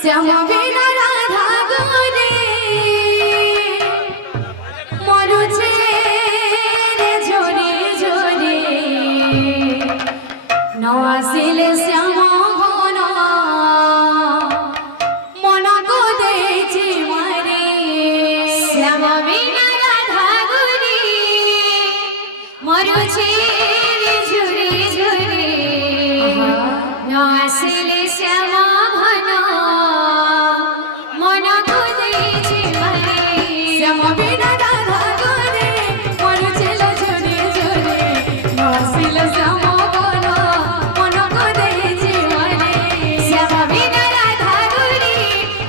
শ্যামা বিনা রাধা গরে মরুছে রে ঝরে ঝরে ন আসিলে শ্যামা ঘন মন কদেছে মারে শ্যামা বিনা রাধা গরে মরুছে রে ঝরে ঝরে ন আসিলে শ্যামা ঘন মন কদেছে মারে শ্যামা বিনা রাধা গরে মরুছে রে ঝরে ঝরে ন আসিলে শ্যামা ঘন মন কদেছে মারে শ্যামা বিনা রাধা গরে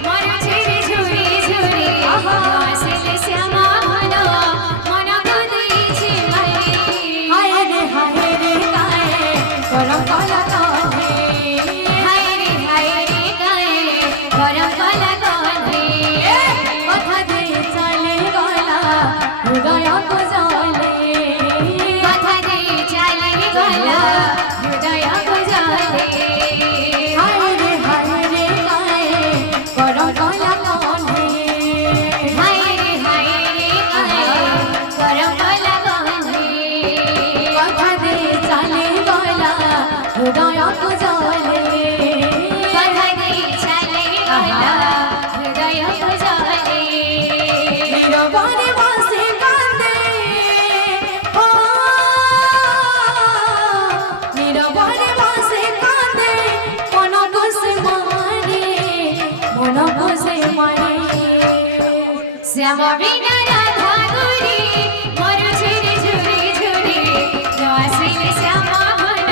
মরুছে রে ঝরে ঝরে ন আসিলে শ্যামা ঘন মন কদেছে মারে হায় রে কায়ে করম কলা কাঁধে হায় রে কায়ে করম কলা কাঁধে কথা দিয়ে চলে গলা হৃদয় কো জলে কথা দিয়ে চলে গলা হৃদয় কো জলে হায় রে কায়ে করম কলা কাঁধে হায় রে কায়ে করম কলা কাঁধে কথা দিয়ে চলে গলা হৃদয় কো জলে কথা দিয়ে চলে গলা হৃদয় কো জলে নীরবনে বসে কাঁদে ও নীরবনে বসে কাঁদে মন বসে মারে মন বসে মারে শ্যামা বিনা রাধা গরে মরুছে রে ঝরে ঝরে ন আসিলে শ্যামা ঘন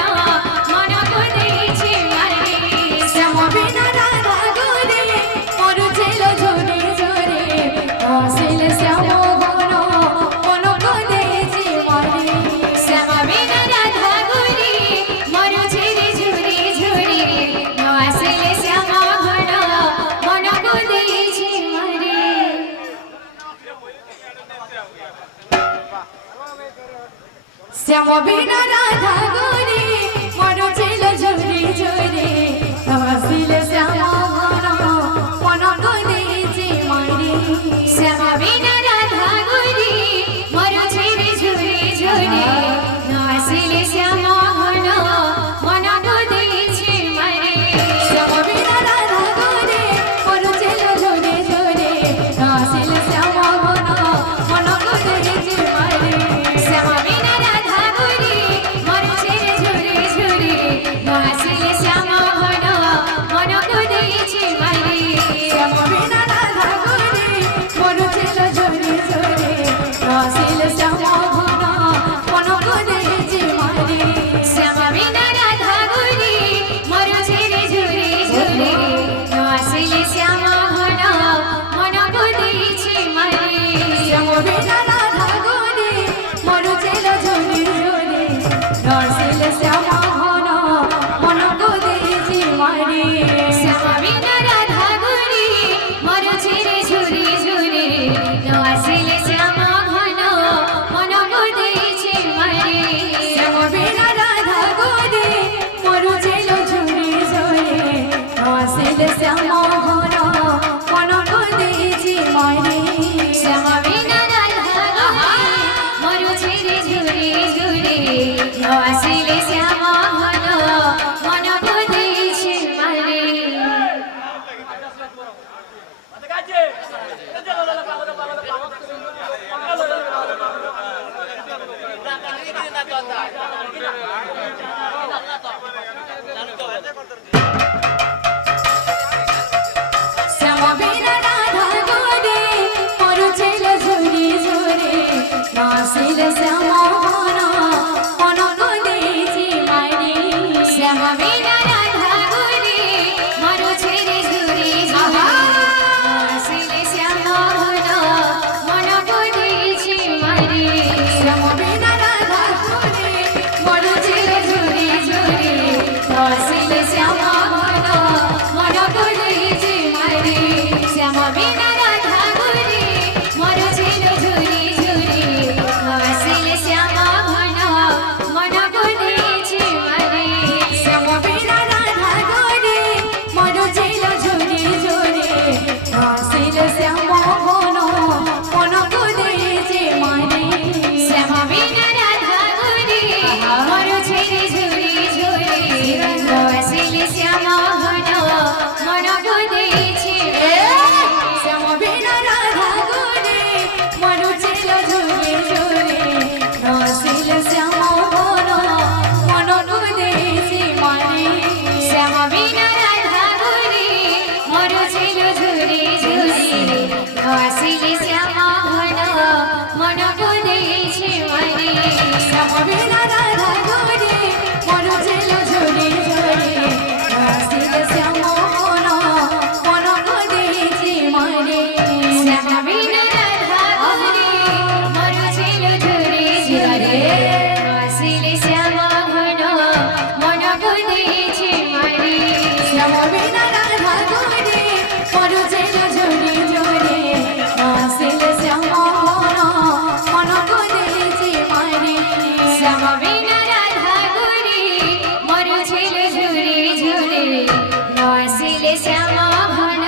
মন কদেছে মারে শ্যামা বিনা রাধা গরে মরুছে রে ঝরে ঝরে ন আসিলে শ্যামা ঘন মন কদেছে মারে শ্যামা বিনা রাধা গরে মরুছে রে ঝরে ঝরে ন আসিলে শ্যামা ঘন মন কদেছে মারে শ্যামা বিনা রাধা গরে মরুছে রে ঝরে ঝরে ন আসিলে শ্যামা ঘন মন কদেছে মারে শ্যামা বিনা রাধা গরে মরুছে রে ঝরে ঝরে ন আসিলে শ্যামা ঘন মন কদেছে মারে শ্যামা বিনা রাধা গরে মরুছে রে ঝরে ঝরে ন আসিলে শ্যামা ঘন মন কদেছে মারে শ্যামা বিনা রাধা গরে মরুছে রে ঝরে ঝরে ন আসিলে শ্যামা ঘন মন কদেছে মারে শ্যামা বিনা রাধা গরে মরুছে রে ঝরে ঝরে ন আসিলে শ্যামা ঘন মন কদেছে মারে শ্যামা বিনা রাধা গরে মরুছে রে ঝরে ঝরে ন আসিলে শ্যামা ঘন মন কদেছে মারে শ্যামা বিনা রাধা গরে মরুছে রে ঝরে ঝরে ন আসিলে শ্যামা ঘন মন কদেছে মারে শ্যামা বিনা রাধা গরে মরুছে রে ঝরে ঝরে ন আসিলে শ্যামা ঘন মন কদেছে মারে শ্যামা বিনা রাধা গরে মরুছে রে ঝরে ঝরে ন আসিলে শ্যামা ঘন মন কদেছে মারে শ্যামা বিনা রাধা গরে মরুছে রে ঝরে ঝরে ন আসিলে শ্যামা ঘন মন কদেছে মারে শ্যামা বিনা রাধা গৌরী মরুছিল ঝরে ঝরে আসিল শ্যামা ঘন মন করেছে মারে শ্যামা বিনা রাধা গৌরী মরুছিল ঝরে ঝরে আসিলে শ্যামা ঘন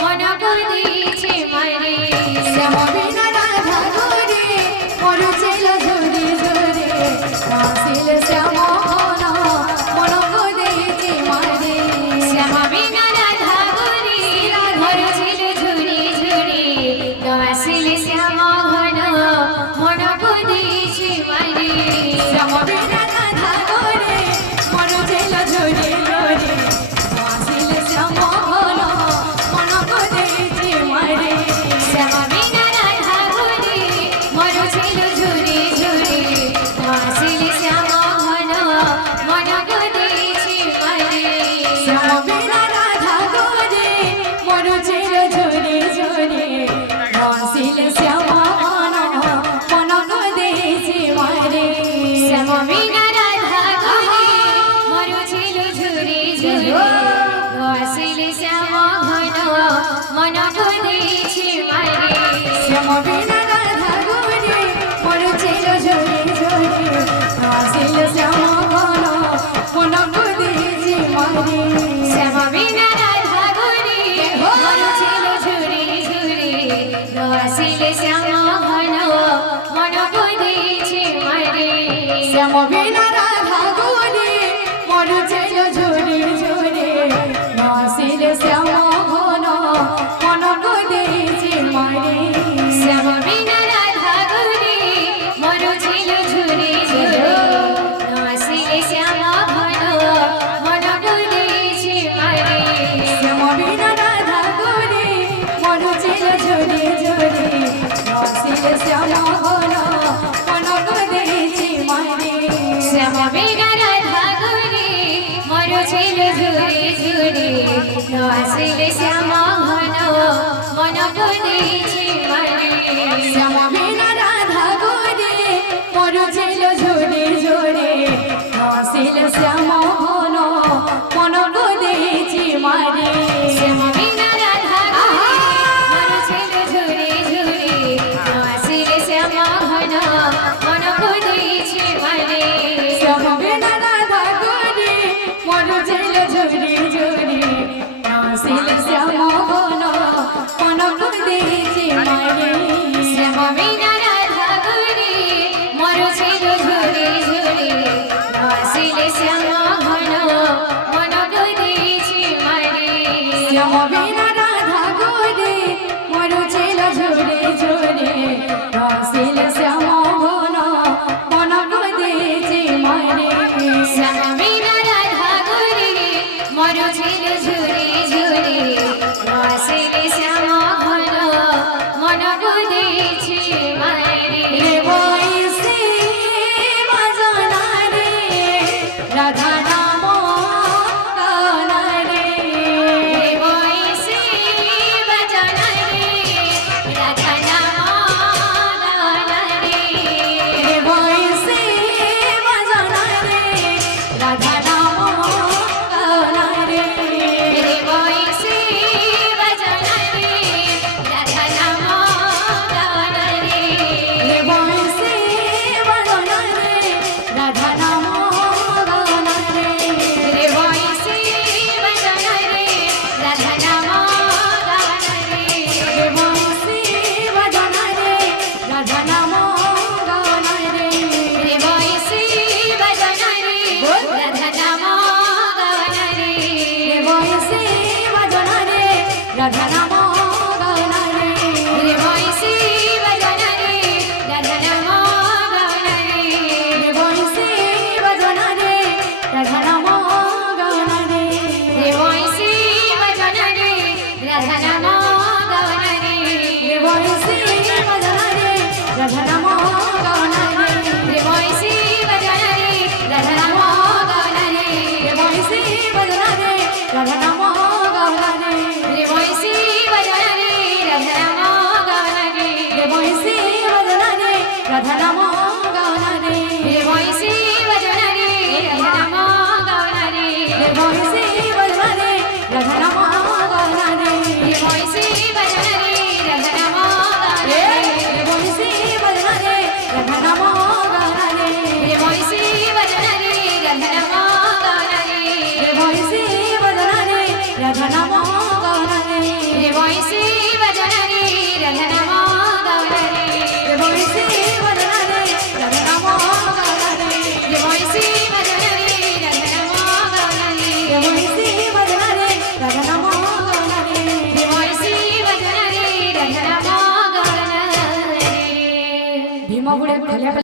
মন করেছে মারে শ্যামা বিনা রাধা গৌরী মরুছিল ঝরে ঝরে আসিল শ্যামা ঘন মন করেছে মারে শ্যামা বিনা রাধা গৌরী মরুছিল ঝরে ঝরে আসিলে শ্যামা ঘন মন করেছে মারে শ্যামা বিনা রাধা গৌরী মরুছিল ঝরে ঝরে আসিল শ্যামা ঘন মন করেছে মারে শ্যামা বিনা রাধা গৌরী মরুছিল ঝরে ঝরে আসিলে শ্যামা ঘন মন করেছে মারে শ্যামা বিনা রাধা গৌরী মরুছিল ঝরে ঝরে আসিল শ্যামা ঘন মন করেছে মারে শ্যামা বিনা রাধা গৌরী মরুছিল ঝরে ঝরে আসিলে শ্যামা ঘন মন করেছে মারে শ্যামা বিনা রাধা গৌরী মরুছিল ঝরে ঝরে আসিল শ্যামা ঘন মন করেছে মারে শ্যামা বিনা রাধা গৌরী মরুছিল ঝরে ঝরে আসিলে শ্যামা ঘন মন করেছে মারে শ্যামা বিনা রাধা গৌরী মরুছিল ঝরে ঝরে আসিল শ্যামা ঘন মন করেছে মারে শ্যামা বিনা রাধা গৌরী মরুছিল ঝরে ঝরে আসিলে শ্যামা ঘন মন করেছে মারে শ্যামা বিনা রাধা গৌরী মরুছিল ঝরে ঝরে আসিল শ্যামা ঘন মন করেছে মারে শ্যামা বিনা রাধা গৌরী মরুছিল ঝরে ঝরে আসিলে শ্যামা ঘন মন করেছে মারে শ্যামা বিনা রাধা গৌরী মরুছিল ঝরে ঝরে আসিল শ্যামা ঘন মন করেছে মারে শ্যামা বিনা রাধা গৌরী মরুছিল ঝরে ঝরে আসিলে শ্যামা ঘন মন করেছে মারে শ্যামা বিনা রাধা গৌরী মরুছিল ঝরে ঝরে আসিল শ্যামা ঘন মন করেছে মারে শ্যামা বিনা রাধা গৌরী মরুছিল ঝরে ঝরে আসিলে শ্যামা ঘন মন করেছে মারে শ্যামা বিনা রাধা গৌরী মরুছিল ঝরে ঝরে আসিল শ্যামা ঘন মন করেছে মারে শ্যামা বিনা রাধা গৌরী মরুছিল ঝরে ঝরে আসিলে শ্যামা ঘন মন করেছে মারে রে বয়সে বাজনা রে রাধা নাম গানা রে বয়সে বাজনা রে রাধা নাম গানা রে রে বয়সে বাজনা রে রাধা নাম গানা রে বয়সে বাজনা রে রাধা নাম গানা রে রে বয়সে বাজনা রে রাধা নাম গানা রে বয়সে বাজনা রে রাধা নাম গানা রে রে বয়সে বাজনা রে রাধা নাম গানা রে বয়সে বাজনা রে রাধা নাম গানা রে রে বয়সে বাজনা রে রাধা নাম গানা রে বয়সে বাজনা রে রাধা নাম গানা রে রে বয়সে বাজনা রে রাধা নাম গানা রে বয়সে বাজনা রে রাধা নাম গানা রে বয়সে বাজনা রে রাধা নাম গানা রে বয়সে বাজনা রে রাধা নাম গানা রে বয়সে বাজনা রে রাধা নাম গানা রে বয়সে ଭୀମ ଗୁଡ଼େ ଖୋଲିଆ